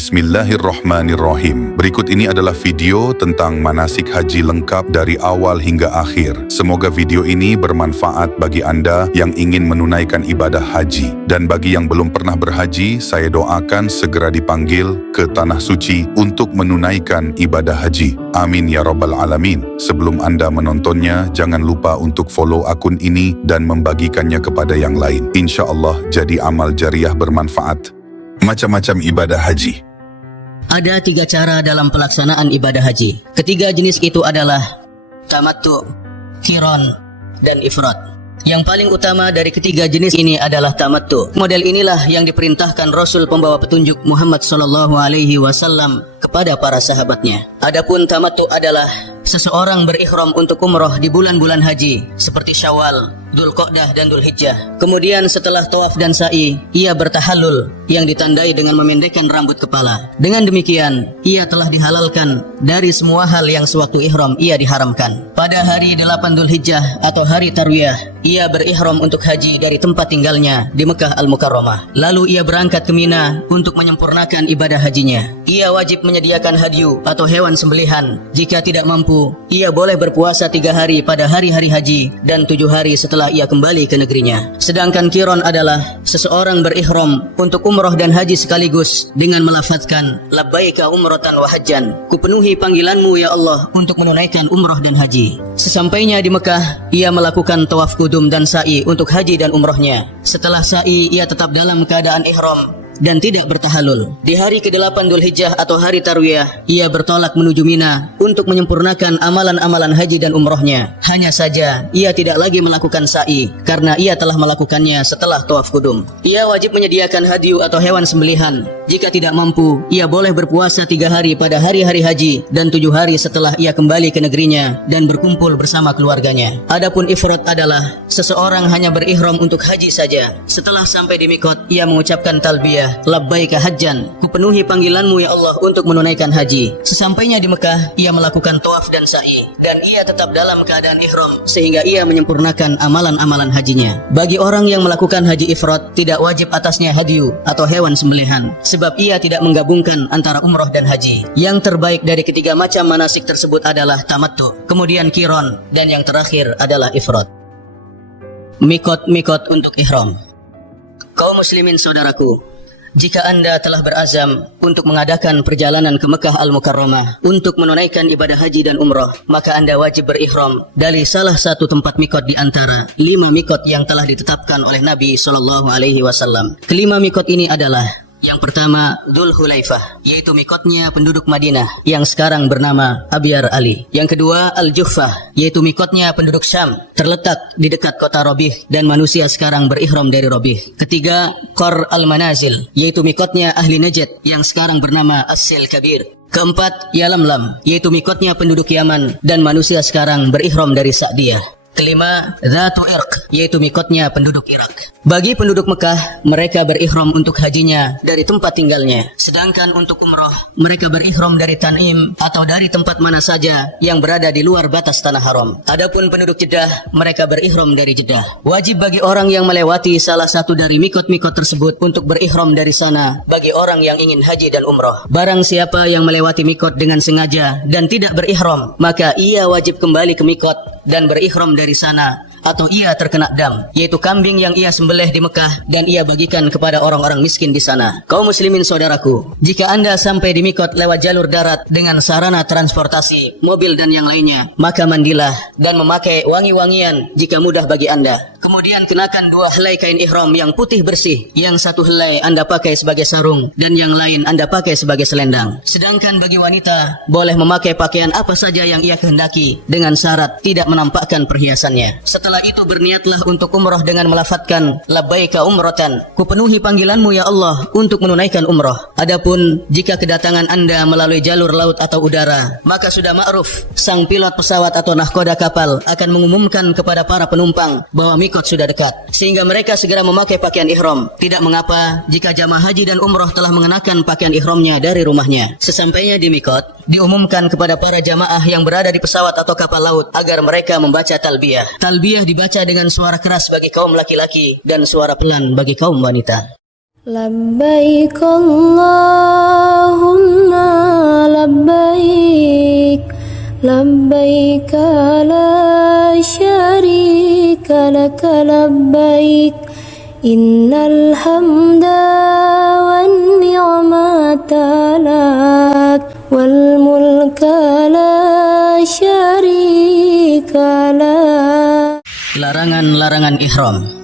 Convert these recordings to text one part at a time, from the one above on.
Bismillahirrahmanirrahim. Berikut ini adalah video tentang manasik haji lengkap dari awal hingga akhir. Semoga video ini bermanfaat bagi Anda yang ingin menunaikan ibadah haji. Dan bagi yang belum pernah berhaji, saya doakan segera dipanggil ke Tanah Suci untuk menunaikan ibadah haji. Amin ya Rabbal Alamin. Sebelum Anda menontonnya, jangan lupa untuk follow akun ini dan membagikannya kepada yang lain. Insya Allah jadi amal jariah bermanfaat. Macam-macam ibadah haji. Ada 3 cara dalam pelaksanaan ibadah haji. Ketiga jenis itu adalah tamattu, qiran, dan ifrad. Yang paling utama dari ketiga jenis ini adalah tamattu. Model inilah yang diperintahkan Rasul pembawa petunjuk Muhammad SAW kepada para sahabatnya. Adapun tamattu adalah seseorang berikhram untuk umroh di bulan-bulan haji seperti Syawal, Dzulqa'dah dan Dzulhijjah. Kemudian setelah tawaf dan sa'i, ia bertahallul yang ditandai dengan memendekkan rambut kepala. Dengan demikian, ia telah dihalalkan dari semua hal yang sewaktu ihram ia diharamkan. Pada hari 8 Dzulhijjah atau hari Tarwiyah, ia berihram untuk haji dari tempat tinggalnya di Mekah Al-Mukarramah. Lalu ia berangkat ke Mina untuk menyempurnakan ibadah hajinya. Ia wajib menyediakan hadyu atau hewan sembelihan. Jika tidak mampu, ia boleh berpuasa 3 hari pada hari-hari haji dan 7 hari setelah ia kembali ke negerinya. Sedangkan qiran adalah seseorang berihram untuk umroh dan haji sekaligus dengan melafazkan labbaika umratan wa hajjan. Kupenuhi panggilanmu ya Allah untuk menunaikan umroh dan haji. Sesampainya di Mekah, ia melakukan tawaf qudum dan sa'i untuk haji dan umrohnya. Setelah sa'i, ia tetap dalam keadaan ihram dan tidak bertahallul. Di hari ke-8 Dzulhijjah atau hari Tarwiyah, ia bertolak menuju Mina untuk menyempurnakan amalan-amalan haji dan umrohnya. Hanya saja, ia tidak lagi melakukan sa'i karena ia telah melakukannya setelah tawaf qudum. Ia wajib menyediakan hadyu atau hewan sembelihan. Jika tidak mampu, ia boleh berpuasa 3 hari pada hari-hari haji dan 7 hari setelah ia kembali ke negerinya dan berkumpul bersama keluarganya. Adapun ifrad adalah seseorang hanya berihram untuk haji saja. Setelah sampai di mikot, ia mengucapkan talbiyah labbaika hajjan, kupenuhi panggilanmu ya Allah untuk menunaikan haji. Sesampainya di Mekah, ia melakukan tawaf dan sa'i dan ia tetap dalam keadaan ihram sehingga ia menyempurnakan amalan-amalan hajinya. Bagi orang yang melakukan haji ifrad, tidak wajib atasnya hadyu atau hewan sembelihan sebab ia tidak menggabungkan antara umroh dan haji. Yang terbaik dari ketiga macam manasik tersebut adalah tamattu, kemudian qiran, dan yang terakhir adalah ifrad. Mikot untuk ihram. Kaum muslimin saudaraku, jika Anda telah berazam untuk mengadakan perjalanan ke Mekah Al-Mukarramah untuk menunaikan ibadah haji dan umrah, maka Anda wajib berihram dari salah satu tempat mikot di antara 5 mikot yang telah ditetapkan oleh Nabi SAW. Kelima mikot ini adalah: yang pertama, Dzulhulaifah, yaitu mikotnya penduduk Madinah yang sekarang bernama Abyar Ali. Yang kedua, Al-Juhfah, yaitu mikotnya penduduk Syam, terletak di dekat kota Robih dan manusia sekarang berihram dari Robih. Ketiga, Qar Al-Manazil, yaitu mikotnya ahli Najd yang sekarang bernama As-Sil Kabir. Keempat, Yalamlam, yaitu mikotnya penduduk Yaman dan manusia sekarang berihram dari Sa'diyah. Kelima, Dzatu Irq, yaitu mikotnya penduduk Irak. Bagi penduduk Mekah, mereka berihram untuk hajinya dari tempat tinggalnya. Sedangkan untuk umroh, mereka berihram dari Tan'im atau dari tempat mana saja yang berada di luar batas tanah haram. Adapun penduduk Jeddah, mereka berihram dari Jeddah. Wajib bagi orang yang melewati salah satu dari mikot-mikot tersebut untuk berihram dari sana bagi orang yang ingin haji dan umroh. Barang siapa yang melewati mikot dengan sengaja dan tidak berihram, maka ia wajib kembali ke mikot dan berihram dari sana, atau ia terkena dam, yaitu kambing yang ia sembelih di Mekah dan ia bagikan kepada orang-orang miskin di sana. Kaum muslimin saudaraku, jika Anda sampai di mikot lewat jalur darat dengan sarana transportasi, mobil dan yang lainnya, maka mandilah dan memakai wangi-wangian jika mudah bagi Anda. Kemudian kenakan 2 helai kain ihram yang putih bersih. Yang satu helai Anda pakai sebagai sarung dan yang lain Anda pakai sebagai selendang. Sedangkan bagi wanita, boleh memakai pakaian apa saja yang ia kehendaki dengan syarat tidak menampakkan perhiasannya. Setelah itu berniatlah untuk umroh dengan melafadzkan labbaika umratan, kupenuhi panggilanmu ya Allah untuk menunaikan umroh. Adapun jika kedatangan Anda melalui jalur laut atau udara, maka sudah ma'ruf, sang pilot pesawat atau nahkoda kapal akan mengumumkan kepada para penumpang bahwa mikot sudah dekat, sehingga mereka segera memakai pakaian ihram. Tidak mengapa jika jamaah haji dan umroh telah mengenakan pakaian ihramnya dari rumahnya. Sesampainya di mikot, diumumkan kepada para jamaah yang berada di pesawat atau kapal laut agar mereka membaca talbiyah. Talbiyah dibaca dengan suara keras bagi kaum laki-laki dan suara pelan bagi kaum wanita. Labbaik Allahumma لبيك لبيك إن الحمد والنعمة لك والملك لا شريك لك. Larangan-larangan ihram.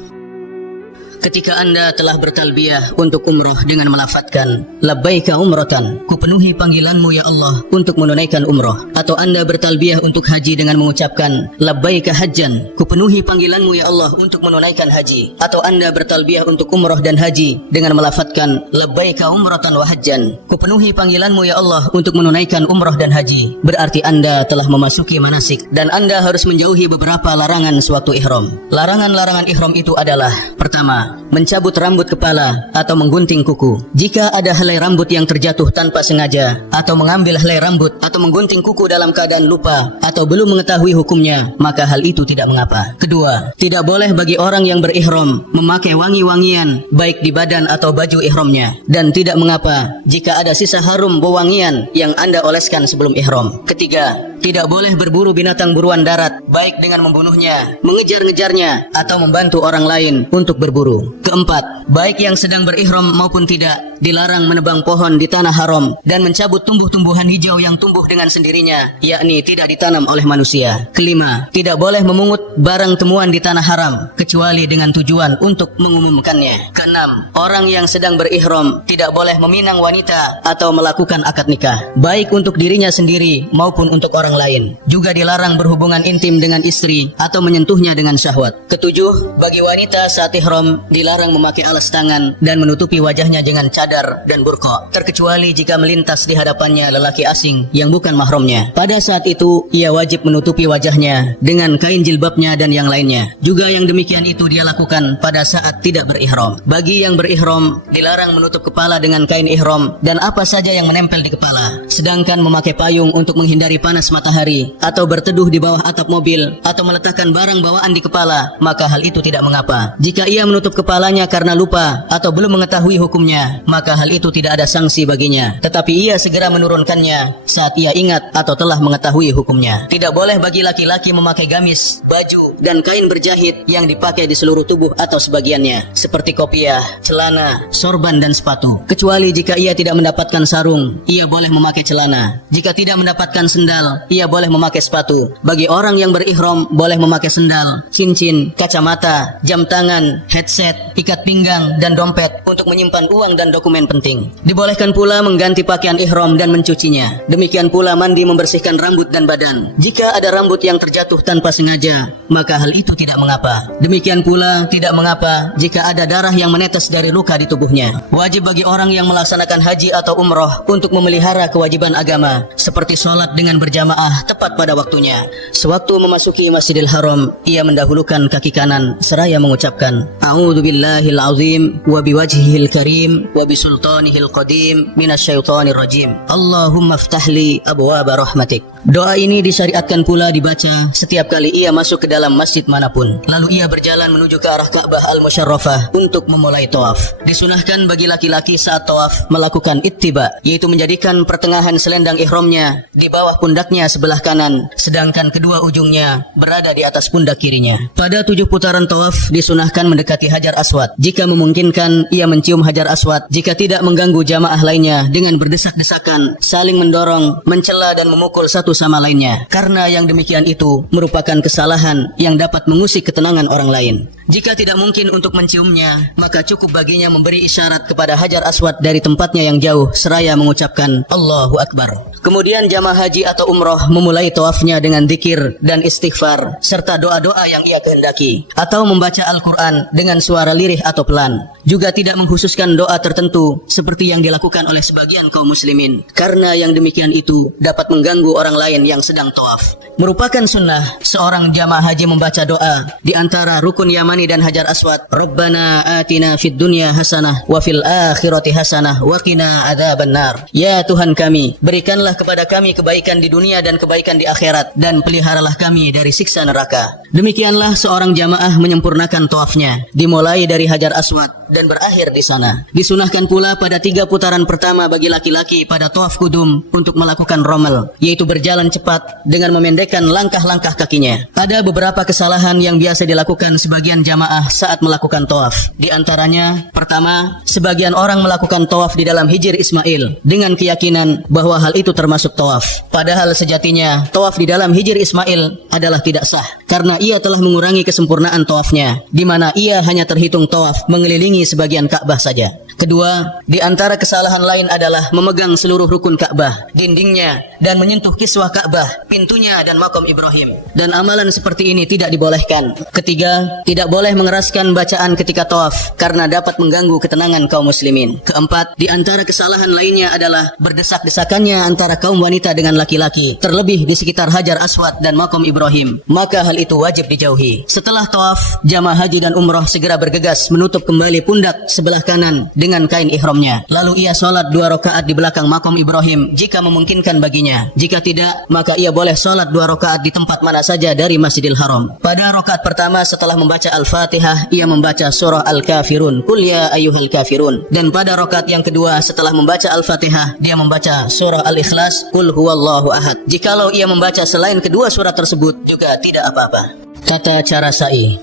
Ketika Anda telah bertalbiyah untuk umroh dengan melafadzkan labbaika umratan, kupenuhi panggilanmu ya Allah untuk menunaikan umroh, atau Anda bertalbiyah untuk haji dengan mengucapkan labbaika hajjan, kupenuhi panggilanmu ya Allah untuk menunaikan haji, atau Anda bertalbiyah untuk umroh dan haji dengan melafadzkan labbaika umratan wa hajjan, kupenuhi panggilanmu ya Allah untuk menunaikan umroh dan haji, berarti Anda telah memasuki manasik dan Anda harus menjauhi beberapa larangan sewaktu ihram. Larangan-larangan ihram itu adalah: pertama, mencabut rambut kepala atau menggunting kuku. Jika ada helai rambut yang terjatuh tanpa sengaja, atau mengambil helai rambut atau menggunting kuku dalam keadaan lupa atau belum mengetahui hukumnya, maka hal itu tidak mengapa. Kedua, tidak boleh bagi orang yang berihram memakai wangi-wangian baik di badan atau baju ihramnya, dan tidak mengapa jika ada sisa harum wewangian yang Anda oleskan sebelum ihram. Ketiga, tidak boleh berburu binatang buruan darat baik dengan membunuhnya, mengejar-ngejarnya atau membantu orang lain untuk berburu. Keempat, baik yang sedang berihram maupun tidak, dilarang menebang pohon di tanah haram dan mencabut tumbuh-tumbuhan hijau yang tumbuh dengan sendirinya, yakni tidak ditanam oleh manusia. Kelima, tidak boleh memungut barang temuan di tanah haram kecuali dengan tujuan untuk mengumumkannya. Keenam, orang yang sedang berihram tidak boleh meminang wanita atau melakukan akad nikah, baik untuk dirinya sendiri maupun untuk orang lain. Juga dilarang berhubungan intim dengan istri atau menyentuhnya dengan syahwat. Ketujuh, bagi wanita saat ihram dilarang memakai alas tangan dan menutupi wajahnya dengan cadar dan burqa, terkecuali jika melintas di hadapannya lelaki asing yang bukan mahramnya. Pada saat itu ia wajib menutupi wajahnya dengan kain jilbabnya dan yang lainnya. Juga yang demikian itu dia lakukan pada saat tidak berihram. Bagi yang berihram dilarang menutup kepala dengan kain ihram dan apa saja yang menempel di kepala, sedangkan memakai payung untuk menghindari panas matahari atau berteduh di bawah atap mobil atau meletakkan barang bawaan di kepala, maka hal itu tidak mengapa. Jika ia menutup kepalanya karena lupa atau belum mengetahui hukumnya, maka hal itu tidak ada sanksi baginya, tetapi ia segera menurunkannya saat ia ingat atau telah mengetahui hukumnya. Tidak boleh bagi laki-laki memakai gamis, baju, dan kain berjahit yang dipakai di seluruh tubuh atau sebagiannya, seperti kopiah, celana, sorban, dan sepatu, kecuali jika ia tidak mendapatkan sarung, ia boleh memakai celana. Jika tidak mendapatkan sendal, ia boleh memakai sepatu. Bagi orang yang berihram boleh memakai sendal, cincin, kacamata, jam tangan, headset, ikat pinggang, dan dompet untuk menyimpan uang dan dokumen penting. Dibolehkan pula mengganti pakaian ihram dan mencucinya. Demikian pula mandi membersihkan rambut dan badan. Jika ada rambut yang terjatuh tanpa sengaja, maka hal itu tidak mengapa. Demikian pula tidak mengapa jika ada darah yang menetes dari luka di tubuhnya. Wajib bagi orang yang melaksanakan haji atau umroh untuk memelihara kewajiban agama, seperti sholat dengan berjamaah tepat pada waktunya. Sewaktu memasuki Masjidil Haram, ia mendahulukan kaki kanan seraya mengucapkan A'udzubillahil azim wa biwajhihil karim wa bisultanihil qadim minasyaitonir rajim. Allahumma ftahli abwaaba rahmatik. Doa ini disyariatkan pula dibaca setiap kali ia masuk ke dalam masjid manapun. Lalu ia berjalan menuju ke arah Ka'bah al-Musyarrafah untuk memulai tawaf. Disunahkan bagi laki-laki saat tawaf melakukan ittiba, yaitu menjadikan pertengahan selendang ihramnya di bawah pundaknya sebelah kanan, sedangkan kedua ujungnya berada di atas pundak kirinya. Pada 7 putaran tawaf disunahkan mendekati Hajar Aswad. Jika memungkinkan, ia mencium Hajar Aswad. Jika tidak, mengganggu jamaah lainnya dengan berdesak-desakan, saling mendorong, mencela dan memukul satu sama lainnya, karena yang demikian itu merupakan kesalahan yang dapat mengusik ketenangan orang lain. Jika tidak mungkin untuk menciumnya, maka cukup baginya memberi isyarat kepada Hajar Aswad dari tempatnya yang jauh seraya mengucapkan Allahu Akbar. Kemudian jamaah haji atau umroh memulai tawafnya dengan zikir dan istighfar serta doa-doa yang ia kehendaki, atau membaca Al-Quran dengan suara lirih atau pelan. Juga tidak mengkhususkan doa tertentu seperti yang dilakukan oleh sebagian kaum muslimin, karena yang demikian itu dapat mengganggu orang lain yang sedang tawaf. Merupakan sunnah seorang jamaah haji membaca doa di antara rukun Yamani dan Hajar Aswad, Rabbana atina fid dunya hasanah wa fil akhirati hasanah wa qina adzabannar. Ya Tuhan kami, berikanlah kepada kami kebaikan di dunia dan kebaikan di akhirat, dan peliharalah kami dari siksa neraka. Demikianlah seorang jamaah menyempurnakan tawafnya, dimulai dari Hajar Aswad dan berakhir di sana. Disunahkan pula pada 3 putaran pertama bagi laki-laki pada tawaf kudum untuk melakukan romal, yaitu berjalan cepat dengan memendekkan langkah-langkah kakinya. Ada beberapa kesalahan yang biasa dilakukan sebagian jamaah saat melakukan tawaf. Di antaranya, pertama, sebagian orang melakukan tawaf di dalam Hijr Ismail dengan keyakinan bahwa hal itu termasuk tawaf. Padahal sejatinya tawaf di dalam Hijr Ismail adalah tidak sah, karena ia telah mengurangi kesempurnaan tawafnya, di mana ia hanya terhitung tawaf mengelilingi sebagian Ka'bah saja. Kedua, di antara kesalahan lain adalah memegang seluruh rukun Ka'bah, dindingnya, dan menyentuh kiswah Ka'bah, pintunya, dan makam Ibrahim. Dan amalan seperti ini tidak dibolehkan. Ketiga, tidak boleh mengeraskan bacaan ketika tawaf, karena dapat mengganggu ketenangan kaum muslimin. Keempat, di antara kesalahan lainnya adalah berdesak-desakannya antara kaum wanita dengan laki-laki, terlebih di sekitar Hajar Aswad dan makam Ibrahim. Maka hal itu wajib dijauhi. Setelah tawaf, jamaah haji dan umrah segera bergegas menutup kembali pundak sebelah kanan dengan kain ihramnya. Lalu ia sholat 2 rakaat di belakang makam Ibrahim jika memungkinkan baginya. Jika tidak, maka ia boleh sholat 2 rakaat di tempat mana saja dari Masjidil Haram. Pada rakaat pertama setelah membaca Al-Fatihah, ia membaca surah Al-Kafirun, Qul ya ayyuhal kafirun. Dan pada rakaat yang kedua setelah membaca Al-Fatihah, dia membaca surah Al-Ikhlas, Qul huwallahu ahad. Jikalau ia membaca selain kedua surat tersebut juga tidak apa-apa. Tata cara sa'i.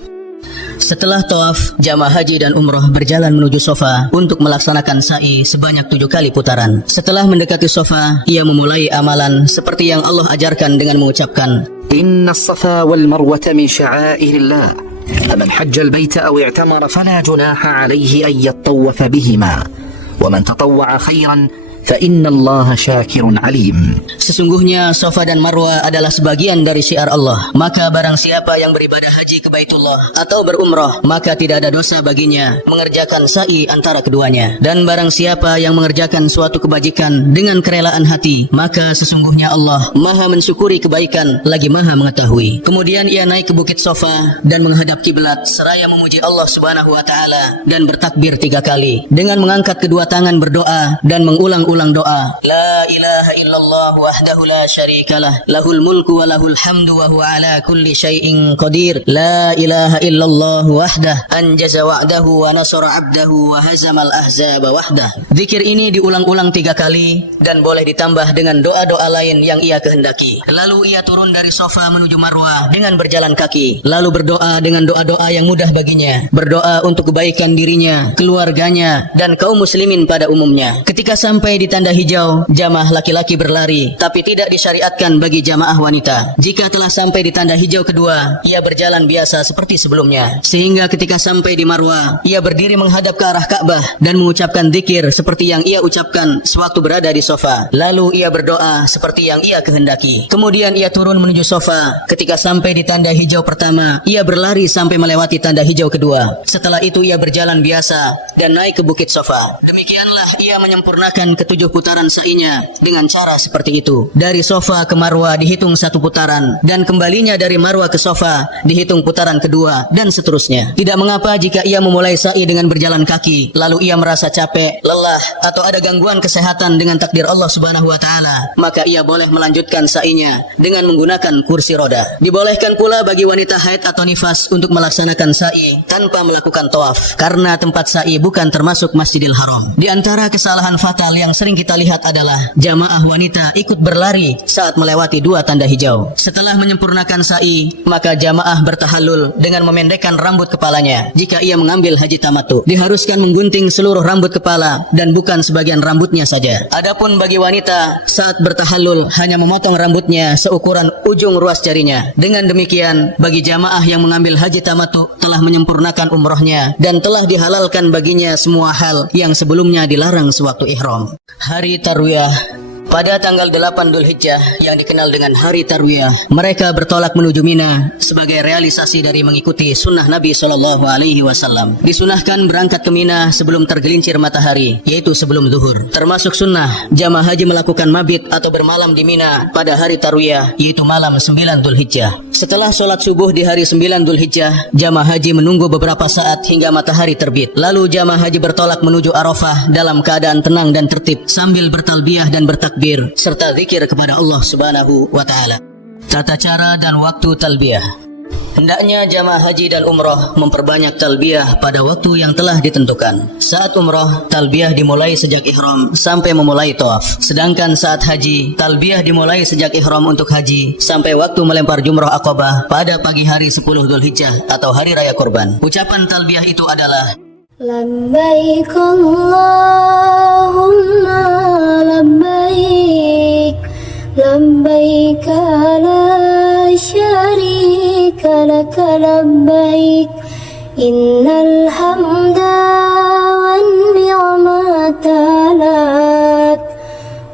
Setelah tawaf, jamaah haji dan umrah berjalan menuju Safa untuk melaksanakan sa'i sebanyak 7 kali putaran. Setelah mendekati Safa, ia memulai amalan seperti yang Allah ajarkan dengan mengucapkan, إن الصفا والمروة من شعائر الله فمن حج البيت أو اعتمر فلا جناح عليه أن يطوف بهما ومن تطوع خيرا فإن الله شاكر عليم. Sesungguhnya Safa dan Marwah adalah sebagian dari syiar Allah. Maka barang siapa yang beribadah haji ke Baitullah atau berumrah, maka tidak ada dosa baginya mengerjakan sa'i antara keduanya. Dan barang siapa yang mengerjakan suatu kebajikan dengan kerelaan hati, maka sesungguhnya Allah Maha mensyukuri kebaikan lagi Maha mengetahui. Kemudian ia naik ke bukit Safa dan menghadap kiblat seraya memuji Allah Subhanahu wa taala dan bertakbir 3 kali dengan mengangkat kedua tangan berdoa dan mengulang doa, La ilaha illallah wahdahu la syarikalah, lahul mulku wa lahul hamdu wa huwa ala kulli syai'in qadir. La ilaha illallah wahdah, anjaza wa'dahu wa nasara 'abdahu wa hazamal ahzaba wahdah. Zikir ini diulang-ulang 3 kali dan boleh ditambah dengan doa-doa lain yang ia kehendaki. Lalu ia turun dari Safa menuju Marwah dengan berjalan kaki, lalu berdoa dengan doa-doa yang mudah baginya, berdoa untuk kebaikan dirinya, keluarganya, dan kaum muslimin pada umumnya. Ketika sampai di tanda hijau, jamaah laki-laki berlari, tapi tidak disyariatkan bagi jamaah wanita. Jika telah sampai di tanda hijau kedua, ia berjalan biasa seperti sebelumnya. Sehingga ketika sampai di Marwah, ia berdiri menghadap ke arah Ka'bah dan mengucapkan zikir seperti yang ia ucapkan sewaktu berada di Safa. Lalu ia berdoa seperti yang ia kehendaki. Kemudian ia turun menuju Safa. Ketika sampai di tanda hijau pertama, ia berlari sampai melewati tanda hijau kedua. Setelah itu ia berjalan biasa dan naik ke bukit Safa. Demikianlah ia menyempurnakan ke-7 putaran sa'inya dengan cara seperti itu. Dari Safa ke Marwah dihitung 1 putaran, dan kembalinya dari Marwah ke Safa dihitung putaran kedua, dan seterusnya. Tidak mengapa jika ia memulai sa'i dengan berjalan kaki, lalu ia merasa capek, lelah, atau ada gangguan kesehatan dengan takdir Allah Subhanahu wa taala, maka ia boleh melanjutkan sa'inya dengan menggunakan kursi roda. Dibolehkan pula bagi wanita haid atau nifas untuk melaksanakan sa'i tanpa melakukan tawaf, karena tempat sa'i bukan termasuk Masjidil Haram. Di antara kesalahan fatal yang sering kita lihat adalah jamaah wanita ikut berlari saat melewati 2 tanda hijau. Setelah menyempurnakan sa'i, maka jamaah bertahallul dengan memendekkan rambut kepalanya. Jika ia mengambil haji tamattu, diharuskan menggunting seluruh rambut kepala dan bukan sebagian rambutnya saja. Adapun bagi wanita, saat bertahallul hanya memotong rambutnya seukuran ujung ruas jarinya. Dengan demikian, bagi jamaah yang mengambil haji tamattu telah menyempurnakan umrohnya dan telah dihalalkan baginya semua hal yang sebelumnya dilarang sewaktu ihram. Hari Tarwiyah. Pada tanggal 8 Dzulhijjah yang dikenal dengan Hari Tarwiyah, mereka bertolak menuju Mina sebagai realisasi dari mengikuti sunnah Nabi SAW. Disunahkan berangkat ke Mina sebelum tergelincir matahari, yaitu sebelum zuhur. Termasuk sunnah, jamaah haji melakukan mabit atau bermalam di Mina pada Hari Tarwiyah, yaitu malam 9 Dzulhijjah. Setelah sholat subuh di hari 9 Dzulhijjah, jamaah haji menunggu beberapa saat hingga matahari terbit. Lalu jamaah haji bertolak menuju Arafah dalam keadaan tenang dan tertib sambil bertalbiyah dan bertakbir serta zikir kepada Allah Subhanahu wa taala. Tata cara dan waktu talbiyah. Hendaknya jamaah haji dan umrah memperbanyak talbiyah pada waktu yang telah ditentukan. Saat umrah, talbiyah dimulai sejak ihram sampai memulai tawaf. Sedangkan saat haji, talbiyah dimulai sejak ihram untuk haji sampai waktu melempar jumrah Aqabah pada pagi hari 10 Dzulhijjah atau hari raya kurban. Ucapan talbiyah itu adalah Labbaik Allahumma labbaik, labbaik la syarika laka labbaik, innal hamda wan ni'mata lak,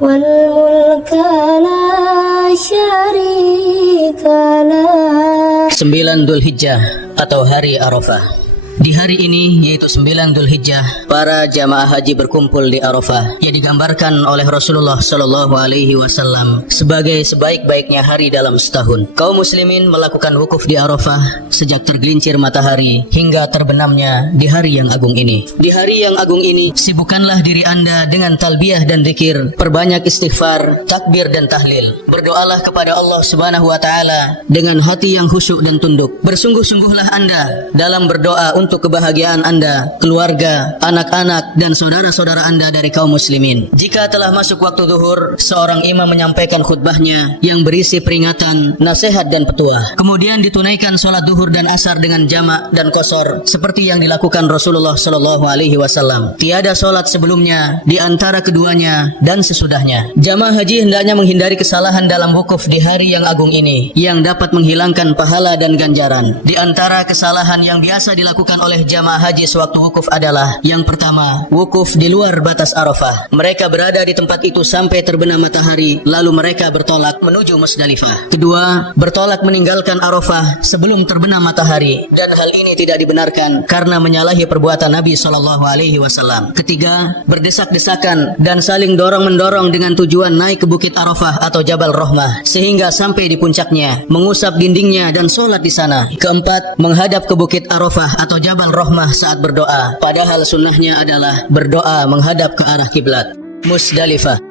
wal mulka la syarika lak. 9 Dzulhijjah atau hari Arafah. Di hari ini, yaitu 9 Dzulhijjah, para jamaah haji berkumpul di Arafah yang digambarkan oleh Rasulullah Shallallahu Alaihi Wasallam sebagai sebaik-baiknya hari dalam setahun. Kaum muslimin melakukan wukuf di Arafah sejak tergelincir matahari hingga terbenamnya di hari yang agung ini. Di hari yang agung ini, sibukkanlah diri anda dengan talbiyah dan zikir, perbanyak istighfar, takbir dan tahlil. Berdoalah kepada Allah Subhanahu Wa Taala dengan hati yang khusyuk dan tunduk. Bersungguh-sungguhlah anda dalam berdoa untuk kebahagiaan anda, keluarga, anak-anak, dan saudara-saudara anda dari kaum muslimin. Jika telah masuk waktu zuhur, seorang imam menyampaikan khutbahnya yang berisi peringatan, nasihat, dan petuah. Kemudian ditunaikan sholat zuhur dan asar dengan jamak dan qasar seperti yang dilakukan Rasulullah Shallallahu Alaihi Wasallam. Tiada sholat sebelumnya, di antara keduanya, dan sesudahnya. Jamaah haji hendaknya menghindari kesalahan dalam wukuf di hari yang agung ini yang dapat menghilangkan pahala dan ganjaran. Di antara kesalahan yang biasa dilakukan oleh jamaah haji sewaktu wukuf adalah yang pertama, wukuf di luar batas Arafah. Mereka berada di tempat itu sampai terbenam matahari, lalu mereka bertolak menuju Musdalifah. Kedua, bertolak meninggalkan Arafah sebelum terbenam matahari, dan hal ini tidak dibenarkan karena menyalahi perbuatan Nabi Shallallahu Alaihi Wasallam. Ketiga, berdesak-desakan dan saling dorong-mendorong dengan tujuan naik ke Bukit Arafah atau Jabal Rahmah sehingga sampai di puncaknya, mengusap dindingnya dan sholat di sana. Keempat, menghadap ke Bukit Arafah atau Jabal Rahmah saat berdoa, padahal sunnahnya adalah berdoa menghadap ke arah kiblat. Musdalifah.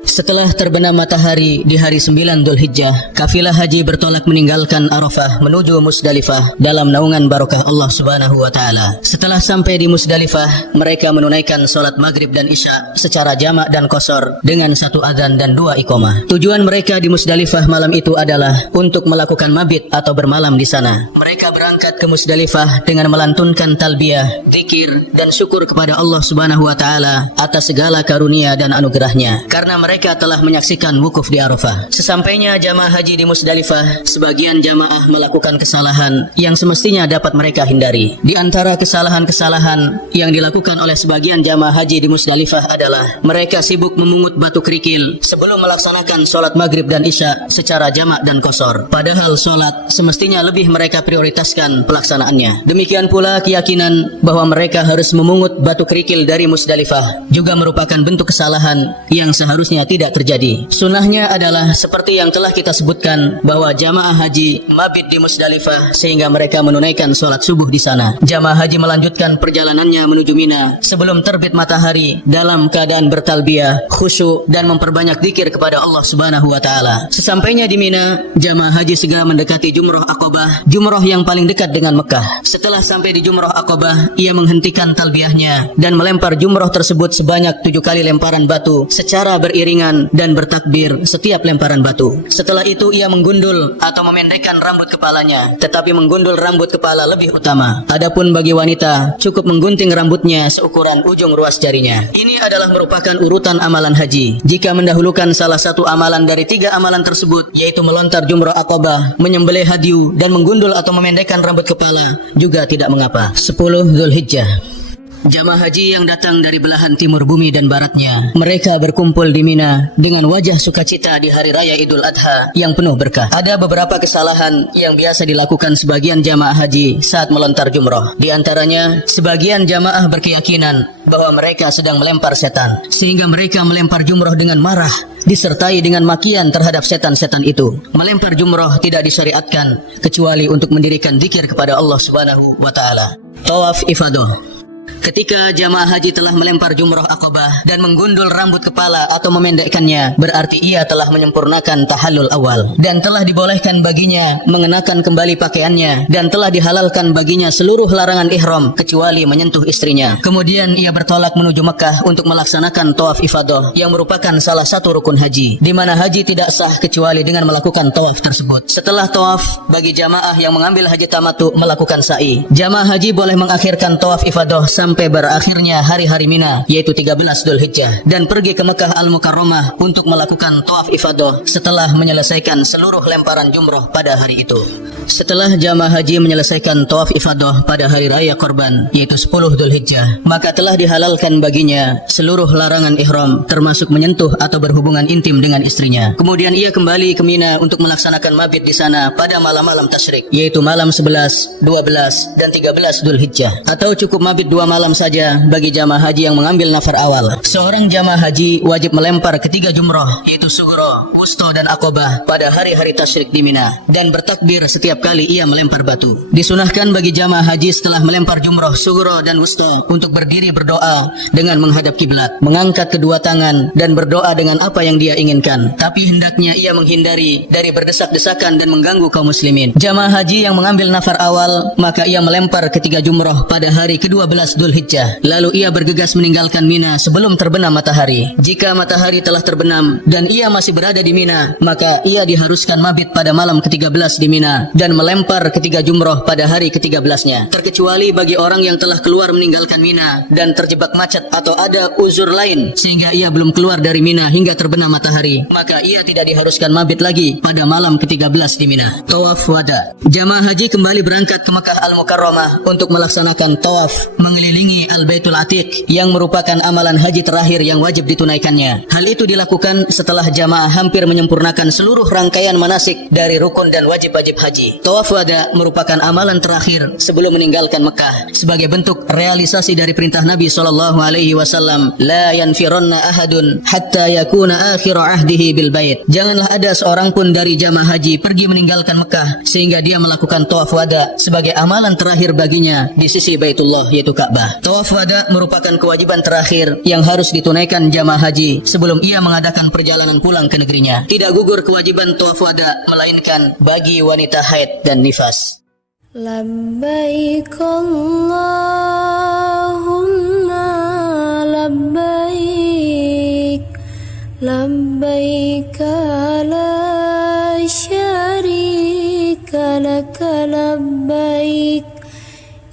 Setelah terbenam matahari di hari 9 Dzulhijjah, kafilah haji bertolak meninggalkan Arafah menuju Musdalifah dalam naungan barokah Allah Subhanahu wa taala. Setelah sampai di Musdalifah, mereka menunaikan salat maghrib dan isya secara jamak dan qasar dengan satu adzan dan dua iqamah. Tujuan mereka di Musdalifah malam itu adalah untuk melakukan mabit atau bermalam di sana. Mereka berangkat ke Musdalifah dengan melantunkan talbiyah, zikir, dan syukur kepada Allah Subhanahu wa taala atas segala karunia dan anugerahnya. Karena mereka telah menyaksikan wukuf di Arafah. Sesampainya jamaah haji di Musdalifah, sebagian jamaah melakukan kesalahan yang semestinya dapat mereka hindari. Di antara kesalahan-kesalahan yang dilakukan oleh sebagian jamaah haji di Musdalifah adalah mereka sibuk memungut batu kerikil sebelum melaksanakan sholat maghrib dan isya secara jamak dan qasar. Padahal sholat semestinya lebih mereka prioritaskan pelaksanaannya. Demikian pula keyakinan bahwa mereka harus memungut batu kerikil dari Musdalifah juga merupakan bentuk kesalahan yang seharusnya tidak terjadi. Sunnahnya adalah seperti yang telah kita sebutkan bahwa jamaah haji mabit di Musdalifah sehingga mereka menunaikan sholat subuh di sana. Jamaah haji melanjutkan perjalanannya menuju Mina sebelum terbit matahari dalam keadaan bertalbiyah, khusyuk, dan memperbanyak zikir kepada Allah Subhanahu wa taala. Sesampainya di Mina, jamaah haji segera mendekati Jumrah Aqabah, jumrah yang paling dekat dengan Mekah. Setelah sampai di Jumrah Aqabah, ia menghentikan talbiyahnya dan melempar jumrah tersebut sebanyak 7 kali lemparan batu secara beriringan dan bertakbir setiap lemparan batu. Setelah itu ia menggundul atau memendekkan rambut kepalanya, tetapi menggundul rambut kepala lebih utama. Adapun bagi wanita, cukup menggunting rambutnya seukuran ujung ruas jarinya. Ini adalah merupakan urutan amalan haji. Jika mendahulukan salah satu amalan dari 3 amalan tersebut, yaitu melontar Jumrah Aqabah, menyembelih hadyu, dan menggundul atau memendekkan rambut kepala, juga tidak mengapa. 10 Dzulhijjah. Jamaah haji yang datang dari belahan timur bumi dan baratnya, mereka berkumpul di Mina dengan wajah sukacita di hari raya Idul Adha yang penuh berkah. Ada beberapa kesalahan yang biasa dilakukan sebagian jamaah haji saat melontar jumrah. Di antaranya, sebagian jamaah berkeyakinan bahwa mereka sedang melempar setan, sehingga mereka melempar jumrah dengan marah disertai dengan makian terhadap setan-setan itu. Melempar jumrah tidak disyariatkan kecuali untuk mendirikan zikir kepada Allah Subhanahu wa taala. Tawaf ifadah. Ketika jamaah haji telah melempar jumrah Aqabah dan menggundul rambut kepala atau memendekkannya, berarti ia telah menyempurnakan tahallul awal dan telah dibolehkan baginya mengenakan kembali pakaiannya dan telah dihalalkan baginya seluruh larangan ihram kecuali menyentuh istrinya. Kemudian ia bertolak menuju Mekah untuk melaksanakan tawaf ifadah yang merupakan salah satu rukun haji, di mana haji tidak sah kecuali dengan melakukan tawaf tersebut. Setelah tawaf, bagi jamaah yang mengambil haji tamattu melakukan sa'i. Jamaah haji boleh mengakhirkan tawaf ifadah sampai berakhirnya hari-hari Mina, yaitu 13 Dzulhijjah, dan pergi ke Mekah Al-Mukarramah untuk melakukan tawaf ifadah setelah menyelesaikan seluruh lemparan jumrah pada hari itu. Setelah jamaah haji menyelesaikan tawaf ifadah pada hari raya Korban, yaitu 10 Dzulhijjah, maka telah dihalalkan baginya seluruh larangan ihram, termasuk menyentuh atau berhubungan intim dengan istrinya. Kemudian ia kembali ke Mina untuk melaksanakan mabit di sana pada malam-malam tasyrik, yaitu malam 11, 12, dan 13 Dzulhijjah, atau cukup mabit 2 malam saja bagi jamaah haji yang mengambil nafar awal. Seorang jamaah haji wajib melempar ketiga jumrah, yaitu Sughra, Wusta, dan Aqabah pada hari-hari tasyrik di Mina, dan bertakbir setiap kali ia melempar batu. Disunahkan bagi jamaah haji setelah melempar jumrah Sughra dan Wusta untuk berdiri berdoa dengan menghadap kiblat, mengangkat kedua tangan dan berdoa dengan apa yang dia inginkan. Tapi hendaknya ia menghindari dari berdesak-desakan dan mengganggu kaum muslimin. Jamaah haji yang mengambil nafar awal, maka ia melempar ketiga jumrah pada hari ke-12 Dzulhijjah. Lalu ia bergegas meninggalkan Mina sebelum terbenam matahari. Jika matahari telah terbenam dan ia masih berada di Mina, maka ia diharuskan mabit pada malam ke-13 di Mina dan melempar ketiga jumrah pada hari ke-13-nya. Terkecuali bagi orang yang telah keluar meninggalkan Mina dan terjebak macet atau ada uzur lain sehingga ia belum keluar dari Mina hingga terbenam matahari, maka ia tidak diharuskan mabit lagi pada malam ke-13 di Mina. Tawaf wada. Jamaah haji kembali berangkat ke Mekah Al-Mukarramah untuk melaksanakan tawaf mengelilingi Al-Baitul Atiq yang merupakan amalan haji terakhir yang wajib ditunaikannya. Hal itu dilakukan setelah jamaah hampir menyempurnakan seluruh rangkaian manasik dari rukun dan wajib-wajib haji. Tawaf wada merupakan amalan terakhir sebelum meninggalkan Mekah sebagai bentuk realisasi dari perintah Nabi SAW, la yanfiranna ahadun hatta yakuna akhir ahdihi bil bait. Janganlah ada seorang pun dari jamaah haji pergi meninggalkan Mekah sehingga dia melakukan tawaf wada sebagai amalan terakhir baginya di sisi Baitullah, yaitu Ka'bah. Tawaf wada merupakan kewajiban terakhir yang harus ditunaikan jamaah haji sebelum ia mengadakan perjalanan pulang ke negerinya. Tidak gugur kewajiban tawaf wada melainkan bagi wanita haid dan nifas. Labbaik Allahumma labbaik, labbaik la syarika laka labbaik,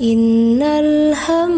innal hamda